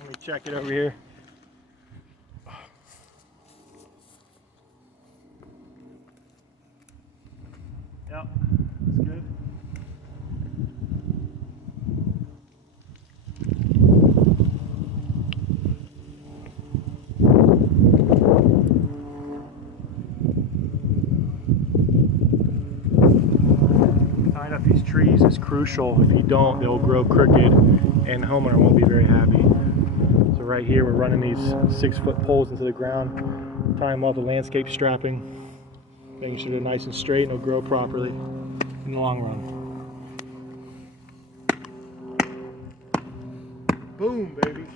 Let me check it over here. Yep, that's good. Tying up these trees is crucial. If you don't, they'll grow crooked and the homeowner won't be very happy. So right here we're running these 6-foot poles into the ground, tying them up with landscape strapping, making sure they're nice and straight and they'll grow properly in the long run. Boom, baby.